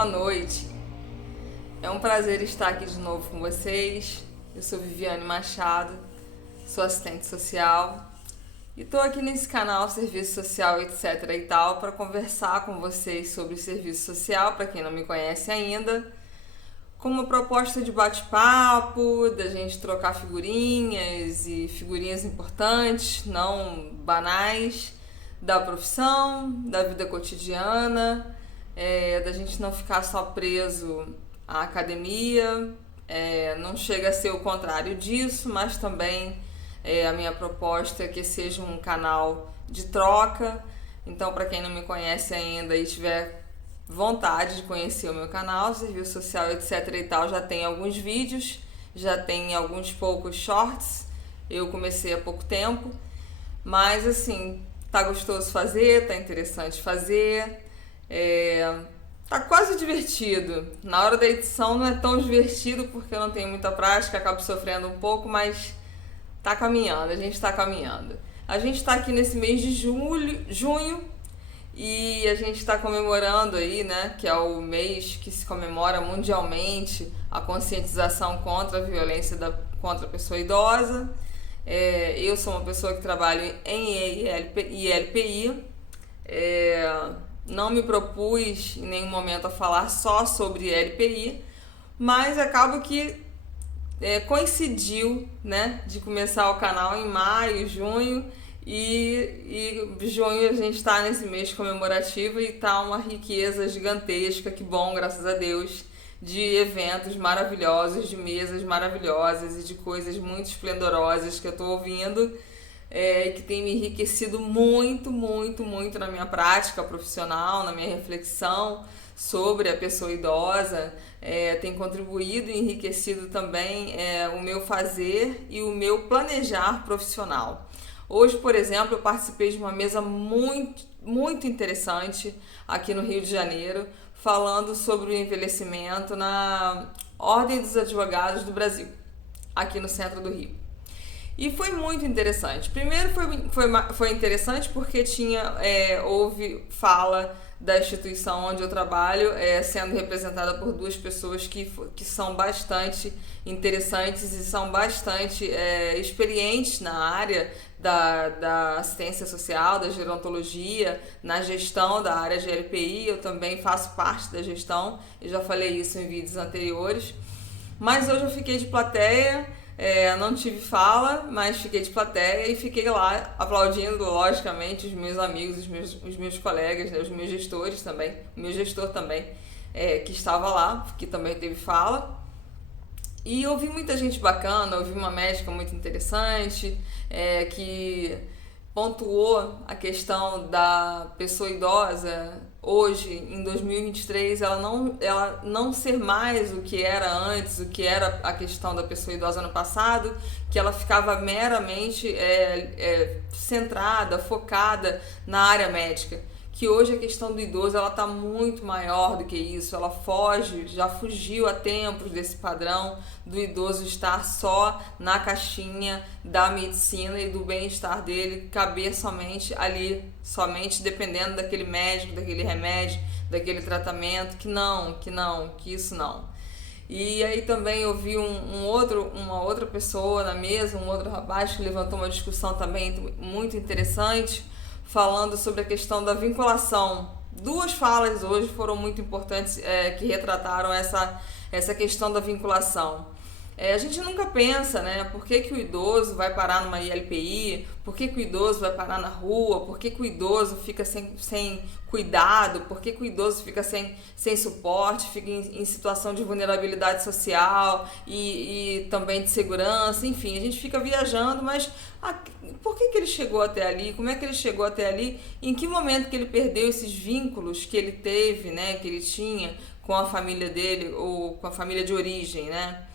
boa noite. É um prazer estar aqui de novo com vocês. Eu sou Viviane Machado, sou assistente social e estou aqui nesse canal Serviço Social, etc e tal, para conversar com vocês sobre serviço social, para quem não me conhece ainda, com uma proposta de bate-papo, da gente trocar figurinhas e figurinhas importantes, não banais, da profissão, da vida cotidiana, da gente não ficar só preso à academia, não chega a ser o contrário disso, mas também a minha proposta é que seja um canal de troca. Então, para quem não me conhece ainda e tiver vontade de conhecer o meu canal, Serviço Social, etc e tal, já tem alguns vídeos, já tem alguns poucos shorts. Eu comecei há pouco tempo, mas assim, tá gostoso fazer, tá interessante fazer, tá quase divertido. Na hora da edição não é tão divertido porque eu não tenho muita prática, acabo sofrendo um pouco, mas tá caminhando, a gente tá caminhando. A gente tá aqui nesse mês de junho, e a gente está comemorando aí, né, que é o mês que se comemora mundialmente a conscientização contra a violência contra a pessoa idosa. Eu sou uma pessoa que trabalho em ILPI. Não me propus em nenhum momento a falar só sobre ILPI, mas acaba que coincidiu, né, de começar o canal em maio, junho, e junho a gente está nesse mês comemorativo e tá uma riqueza gigantesca, que bom, graças a Deus, de eventos maravilhosos, de mesas maravilhosas e de coisas muito esplendorosas que eu tô ouvindo, e que tem me enriquecido muito, muito, muito na minha prática profissional, na minha reflexão sobre a pessoa idosa, tem contribuído e enriquecido também o meu fazer e o meu planejar profissional. Hoje, por exemplo, eu participei de uma mesa muito, muito interessante aqui no Rio de Janeiro, falando sobre o envelhecimento na Ordem dos Advogados do Brasil, aqui no centro do Rio. E foi muito interessante. Primeiro foi interessante porque houve fala da instituição onde eu trabalho, sendo representada por duas pessoas que são bastante interessantes e são bastante experientes na área da assistência social, da gerontologia, na gestão da área de LPI. Eu também faço parte da gestão, eu já falei isso em vídeos anteriores. Mas hoje eu fiquei de plateia, não tive fala, mas fiquei de plateia e fiquei lá aplaudindo, logicamente, os meus amigos, os meus colegas, né, os meus gestores também, o meu gestor também, que estava lá, que também teve fala. E ouvi muita gente bacana, ouvi uma médica muito interessante, que pontuou a questão da pessoa idosa hoje, em 2023, ela não ser mais o que era antes, o que era a questão da pessoa idosa no passado, que ela ficava meramente centrada, focada na área médica. Que hoje a questão do idoso ela está muito maior do que isso, ela já fugiu há tempos desse padrão do idoso estar só na caixinha da medicina e do bem-estar dele, caber somente ali, somente dependendo daquele médico, daquele remédio, daquele tratamento, que isso não. E aí também eu vi uma outra pessoa na mesa, um outro rapaz que levantou uma discussão também muito interessante, falando sobre a questão da vinculação. Duas falas hoje foram muito importantes, que retrataram essa questão da vinculação. A gente nunca pensa, né, por que o idoso vai parar numa ILPI, por que o idoso vai parar na rua, por que o idoso fica sem cuidado, por que o idoso fica sem suporte, fica em situação de vulnerabilidade social e também de segurança, enfim, a gente fica viajando, mas por que ele chegou até ali, como é que ele chegou até ali, em que momento que ele perdeu esses vínculos que ele teve, né, que ele tinha com a família dele ou com a família de origem, né?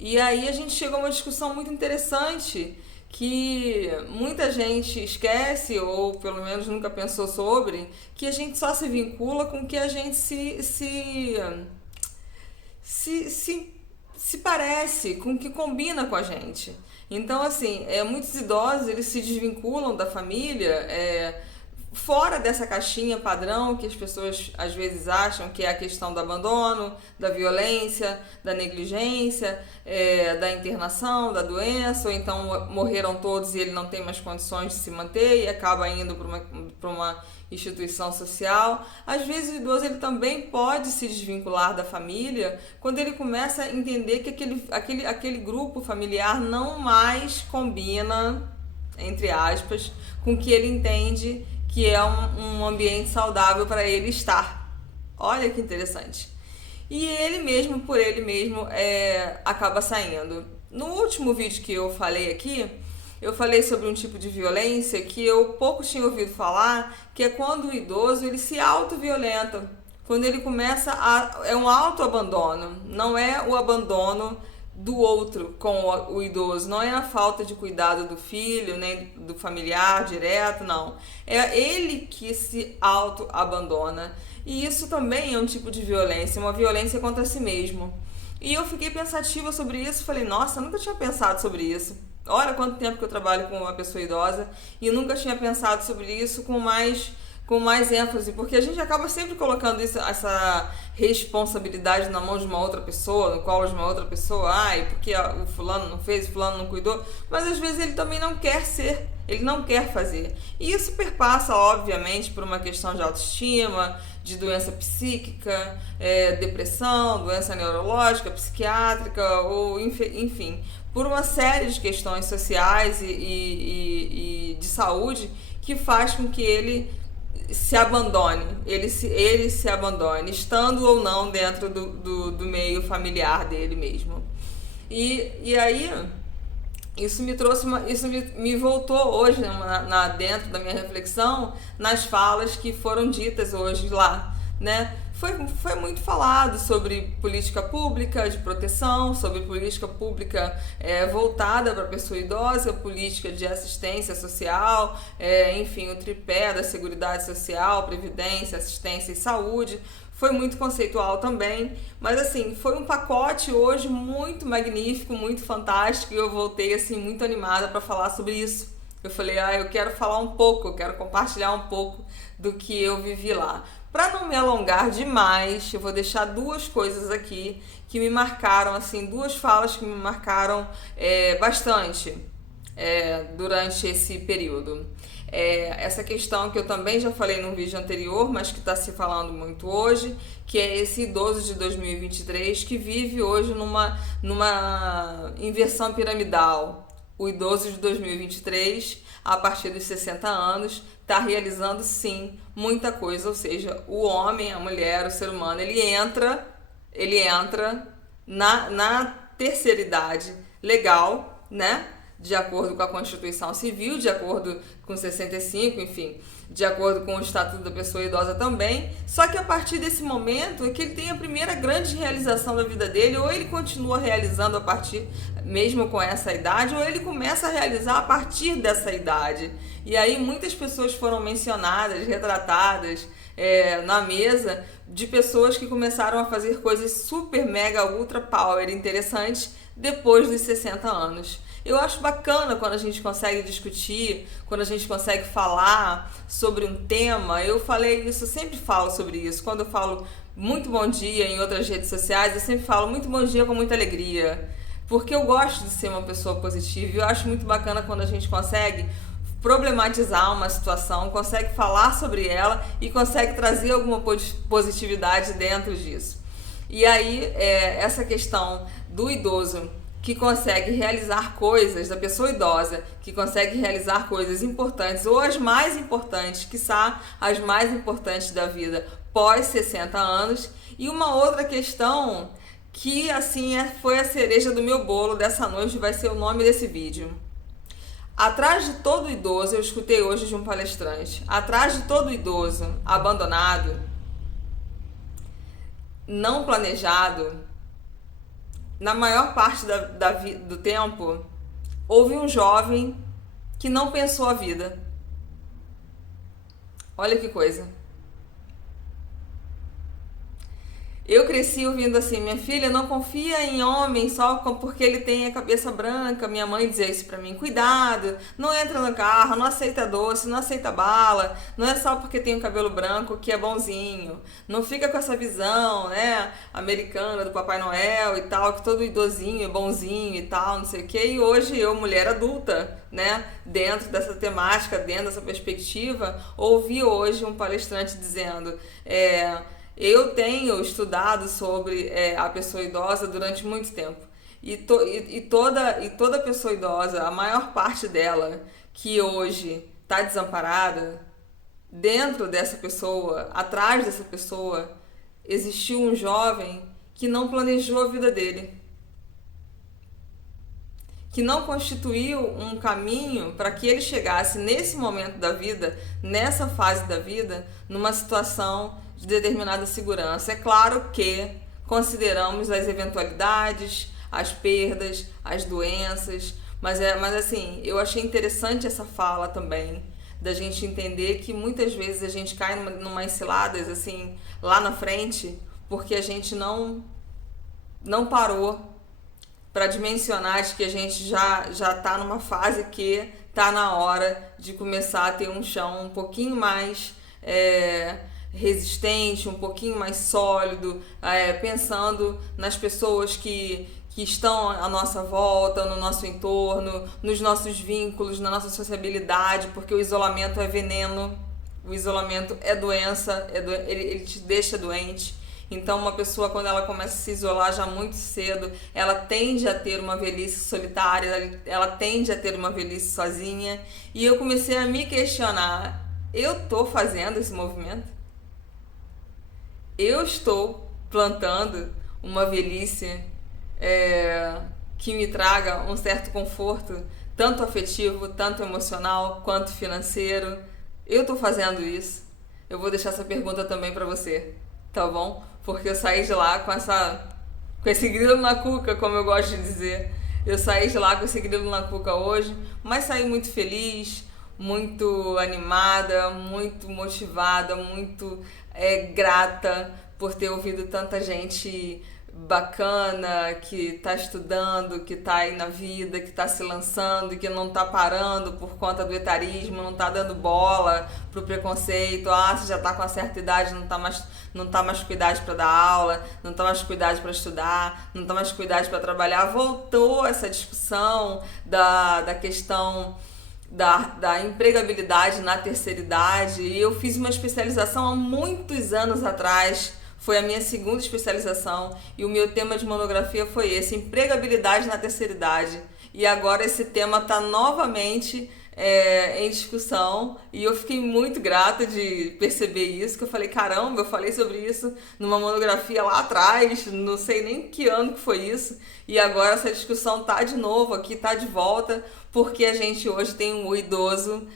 E aí a gente chegou a uma discussão muito interessante que muita gente esquece, ou pelo menos nunca pensou sobre, que a gente só se vincula com que a gente se parece, com o que combina com a gente. Então, assim, muitos idosos, eles se desvinculam da família, fora dessa caixinha padrão que as pessoas às vezes acham que é a questão do abandono, da violência, da negligência, da internação, da doença, ou então morreram todos e ele não tem mais condições de se manter e acaba indo para uma instituição social. Às vezes o idoso ele também pode se desvincular da família quando ele começa a entender que aquele grupo familiar não mais combina, entre aspas, com o que ele entende que é um ambiente saudável para ele estar. Olha que interessante. E ele mesmo, por ele mesmo, acaba saindo. No último vídeo que eu falei aqui, eu falei sobre um tipo de violência que eu pouco tinha ouvido falar, que é quando o idoso ele se autoviolenta. Quando ele começa é um autoabandono, não é o abandono do outro com o idoso, não é a falta de cuidado do filho, nem do familiar direto, não. É ele que se autoabandona. E isso também é um tipo de violência, uma violência contra si mesmo. E eu fiquei pensativa sobre isso, falei, nossa, eu nunca tinha pensado sobre isso. Olha quanto tempo que eu trabalho com uma pessoa idosa e eu nunca tinha pensado sobre isso com mais ênfase, porque a gente acaba sempre colocando essa responsabilidade na mão de uma outra pessoa, no colo de uma outra pessoa, porque o fulano não fez, o fulano não cuidou, mas às vezes ele também não quer ser, ele não quer fazer. E isso perpassa, obviamente, por uma questão de autoestima, de doença psíquica, depressão, doença neurológica, psiquiátrica, ou enfim, por uma série de questões sociais e de saúde que faz com que ele se abandone, ele se abandone, estando ou não dentro do meio familiar dele mesmo. E aí, isso me trouxe me voltou hoje dentro da minha reflexão nas falas que foram ditas hoje lá, né? Foi muito falado sobre política pública de proteção, sobre política pública voltada para a pessoa idosa, política de assistência social, enfim, o tripé da Seguridade Social, Previdência, Assistência e Saúde. Foi muito conceitual também, mas assim, foi um pacote hoje muito magnífico, muito fantástico, e eu voltei assim muito animada para falar sobre isso. Eu falei, eu quero falar um pouco, eu quero compartilhar um pouco do que eu vivi lá. Para não me alongar demais, eu vou deixar duas coisas aqui que me marcaram, assim, duas falas que me marcaram bastante durante esse período. Essa questão que eu também já falei num vídeo anterior, mas que está se falando muito hoje, que é esse idoso de 2023 que vive hoje numa inversão piramidal. O idoso de 2023, a partir dos 60 anos, está realizando sim muita coisa, ou seja, o homem, a mulher, o ser humano, ele entra na terceira idade legal, né? De acordo com a Constituição Civil, de acordo com 65, enfim, de acordo com o Estatuto da Pessoa Idosa também. Só que a partir desse momento é que ele tem a primeira grande realização da vida dele, ou ele continua realizando a partir, mesmo com essa idade, ou ele começa a realizar a partir dessa idade. E aí muitas pessoas foram mencionadas, retratadas na mesa, de pessoas que começaram a fazer coisas super, mega, ultra power interessantes depois dos 60 anos. Eu acho bacana quando a gente consegue discutir, quando a gente consegue falar sobre um tema. Eu falei isso, eu sempre falo sobre isso. Quando eu falo muito bom dia em outras redes sociais, eu sempre falo muito bom dia com muita alegria. Porque eu gosto de ser uma pessoa positiva e eu acho muito bacana quando a gente consegue problematizar uma situação, consegue falar sobre ela e consegue trazer alguma positividade dentro disso. E aí, essa questão do idoso que consegue realizar coisas, da pessoa idosa que consegue realizar coisas importantes, ou as mais importantes, quiçá as mais importantes da vida pós 60 anos. E uma outra questão que assim foi a cereja do meu bolo dessa noite, vai ser o nome desse vídeo. Atrás de todo idoso, eu escutei hoje de um palestrante, atrás de todo idoso abandonado, não planejado, na maior parte do tempo, houve um jovem que não pensou a vida. Olha que coisa. Eu cresci ouvindo assim, minha filha, não confia em homem só porque ele tem a cabeça branca. Minha mãe dizia isso pra mim, cuidado, não entra no carro, não aceita doce, não aceita bala, não é só porque tem o cabelo branco que é bonzinho. Não fica com essa visão, né, americana do Papai Noel e tal, que todo idosinho é bonzinho e tal, não sei o que. E hoje eu, mulher adulta, né, dentro dessa temática, dentro dessa perspectiva, ouvi hoje um palestrante dizendo, eu tenho estudado sobre a pessoa idosa durante muito tempo. Toda pessoa idosa, a maior parte dela que hoje está desamparada, dentro dessa pessoa, atrás dessa pessoa, existiu um jovem que não planejou a vida dele, que não constituiu um caminho para que ele chegasse nesse momento da vida, nessa fase da vida, numa situação de determinada segurança. É claro que consideramos as eventualidades, as perdas, as doenças, mas assim, eu achei interessante essa fala também, da gente entender que muitas vezes a gente cai numas ciladas assim, lá na frente, porque a gente não parou para dimensionar de que a gente já está numa fase que está na hora de começar a ter um chão um pouquinho mais resistente, um pouquinho mais sólido, pensando nas pessoas que estão à nossa volta, no nosso entorno, nos nossos vínculos, na nossa sociabilidade, porque o isolamento é veneno, o isolamento é doença, ele te deixa doente. Então uma pessoa, quando ela começa a se isolar já muito cedo, ela tende a ter uma velhice solitária, ela tende a ter uma velhice sozinha. E eu comecei a me questionar, eu estou fazendo esse movimento? Eu estou plantando uma velhice que me traga um certo conforto, tanto afetivo, tanto emocional, quanto financeiro? Eu estou fazendo isso? Eu vou deixar essa pergunta também para você, tá bom? Porque eu saí de lá com esse grilo na cuca, como eu gosto de dizer. Eu saí de lá com esse grilo na cuca hoje, mas saí muito feliz, muito animada, muito motivada, muito grata por ter ouvido tanta gente bacana, que está estudando, que está aí na vida, que está se lançando, que não está parando por conta do etarismo, não está dando bola pro preconceito. Você já está com uma certa idade, não tá mais com idade para dar aula, não está mais com idade para estudar, não está mais com idade para trabalhar. Voltou essa discussão da questão da empregabilidade na terceira idade. E eu fiz uma especialização há muitos anos atrás. Foi a minha segunda especialização e o meu tema de monografia foi esse, empregabilidade na terceira idade. E agora esse tema está novamente em discussão e eu fiquei muito grata de perceber isso, que eu falei, caramba, eu falei sobre isso numa monografia lá atrás, não sei nem que ano que foi isso, e agora essa discussão tá de novo aqui, tá de volta, porque a gente hoje tem um idoso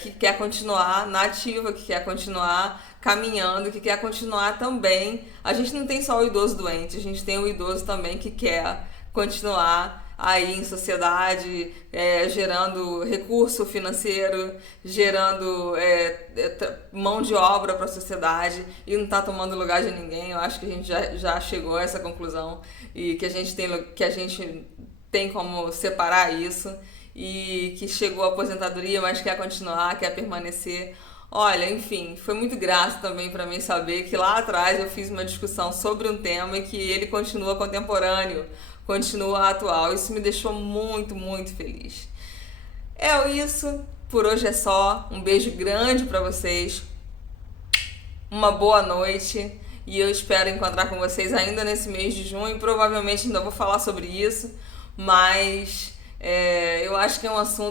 que quer continuar na ativa, que quer continuar caminhando, que quer continuar também. A gente não tem só o idoso doente, a gente tem o idoso também que quer continuar aí em sociedade, gerando recurso financeiro, gerando mão de obra para a sociedade e não está tomando lugar de ninguém. Eu acho que a gente já chegou a essa conclusão e que a gente tem como separar isso, e que chegou a aposentadoria, mas quer continuar, quer permanecer. Olha, enfim, foi muito grato também para mim saber que lá atrás eu fiz uma discussão sobre um tema e que ele continua contemporâneo, continua atual. Isso me deixou muito, muito feliz. É isso, por hoje é só. Um beijo grande para vocês, uma boa noite e eu espero encontrar com vocês ainda nesse mês de junho. Provavelmente ainda vou falar sobre isso, mas eu acho que é um assunto